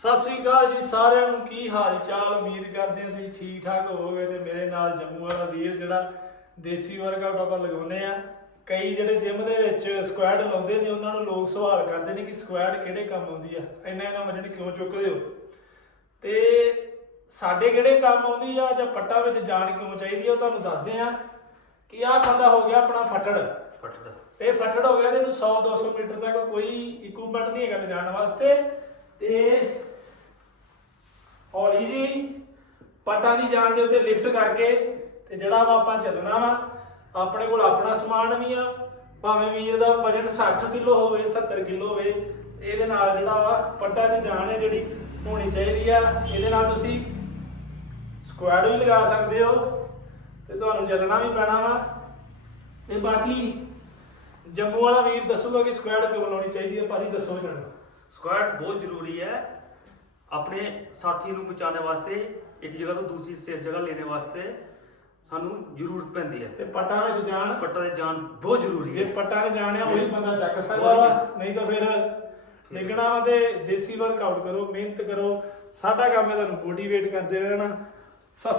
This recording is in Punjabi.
ਸਤਿ ਸ੍ਰੀ ਅਕਾਲ ਜੀ ਸਾਰਿਆਂ ਨੂੰ ਕੀ ਹਾਲ ਚਾਲ? ਉਮੀਦ ਕਰਦੇ ਹਾਂ ਤੁਸੀਂ ਠੀਕ ਠਾਕ ਹੋਵੋਗੇ ਤੇ ਮੇਰੇ ਨਾਲ ਜੰਮੂ ਵਾਲਾ ਵੀਰ ਜਿਹੜਾ ਦੇਸੀ ਵਰਕਆਊਟ ਆਪਾਂ ਲਗਾਉਨੇ ਆ ਕਈ ਜਿਹੜੇ ਜਿਮ ਦੇ ਵਿੱਚ ਸਕੁਐਡ ਲਾਉਂਦੇ ਨੇ ਉਹਨਾਂ ਨੂੰ ਲੋਕ ਸਵਾਲ ਕਰਦੇ ਨੇ ਕਿ ਸਕੁਐਡ ਕਿਹੜੇ ਕੰਮ ਆਉਂਦੀ ਆ? ਇੰਨਾ ਇੰਨਾ ਵਜਨ ਕਿਉਂ ਚੁੱਕਦੇ ਹੋ? ਤੇ ਸਾਡੇ ਕਿਹੜੇ ਕੰਮ ਆਉਂਦੀ ਆ ਜਾਂ ਪੱਟਾਂ ਵਿੱਚ ਜਾਣ ਕਿਉਂ ਚਾਹੀਦੀ ਆ ਉਹ ਤੁਹਾਨੂੰ ਦੱਸਦੇ ਆ ਕਿ ਆਹ ਬੰਦਾ ਹੋ ਗਿਆ ਆਪਣਾ ਫੱਟੜ। ਫਟਦਾ ਇਹ ਫੱਟੜ ਹੋ ਗਿਆ ਤੇ ਇਹਨੂੰ 100 200 ਮੀਟਰ ਤੱਕ ਕੋਈ ਇਕਵਿਪਮੈਂਟ ਨਹੀਂ ਹੈਗਾ ਲਿਜਾਣ ਵਾਸਤੇ ਤੇ ਹੌਲੀ ਜੀ ਪਟਾਂ ਦੀ ਜਾਨ ਦੇ ਉੱਤੇ ਲਿਫਟ ਕਰਕੇ ਤੇ ਜਿਹੜਾ ਵਾ ਆਪਾਂ ਚੱਲਣਾ ਵਾ, ਆਪਣੇ ਕੋਲ ਆਪਣਾ ਸਮਾਨ ਵੀ ਆ, ਭਾਵੇਂ ਵੀਰ ਦਾ ਵਜਨ 60 ਕਿਲੋ ਹੋਵੇ 70 ਕਿਲੋ ਹੋਵੇ, ਇਹਦੇ ਨਾਲ ਜਿਹੜਾ ਪੱਟਾਂ ਦੀ ਜਾਨ ਹੈ ਜਿਹੜੀ ਹੋਣੀ ਚਾਹੀਦੀ ਆ। ਇਹਦੇ ਨਾਲ ਤੁਸੀਂ ਸਕੁਐਡ ਵੀ ਲਗਾ ਸਕਦੇ ਹੋ ਤੇ ਤੁਹਾਨੂੰ ਚੱਲਣਾ ਵੀ ਪੈਣਾ ਵਾ। ਤੇ ਬਾਕੀ ਜੰਮੂ ਵਾਲਾ ਵੀਰ ਦੱਸੂਗਾ ਕਿ ਸਕੁਐਡ ਕਿਉਂ ਲਾਉਣੀ ਚਾਹੀਦੀ ਹੈ ਭਾਜੀ ਦੱਸੋ ਜਣਾ ਸਕੁਐਡ ਬਹੁਤ ਜ਼ਰੂਰੀ ਹੈ। ਆਪਣੇ ਸਾਥੀ ਨੂੰ ਪਹੁੰਚਾਉਣ ਵਾਸਤੇ ਇੱਕ ਜਗ੍ਹਾ ਤੋਂ ਦੂਸਰੀ ਸੇਫ ਜਗ੍ਹਾ ਲੈਣੇ ਵਾਸਤੇ ਸਾਨੂੰ ਜ਼ਰੂਰਤ ਪੈਂਦੀ ਹੈ। ਤੇ ਪਟਾਂ ਵਿੱਚ ਜਾਣ। ਪੱਟਾ ਦੇ ਜਾਨ ਬਹੁਤ ਜ਼ਰੂਰੀ ਜੇ ਹੈ। ਪਟਾਂ 'ਚ ਜਾਣਿਆ ਉਹੀ ਬੰਦਾ ਚੱਕ ਸਕਦਾ ਉਹੀ ਵਾ। ਨਹੀਂ ਤਾਂ ਫਿਰ ਨਿਕਣਾ ਵਾ ਤੇ ਦੇਸੀ ਵਰਕਆਊਟ ਕਰੋ ਮਿਹਨਤ ਕਰੋ। ਸਾਡਾ ਕੰਮ ਹੈ ਤੁਹਾਨੂੰ ਮੋਟੀਵੇਟ ਕਰਦੇ ਰਹਿਣਾ। ਸਤਿ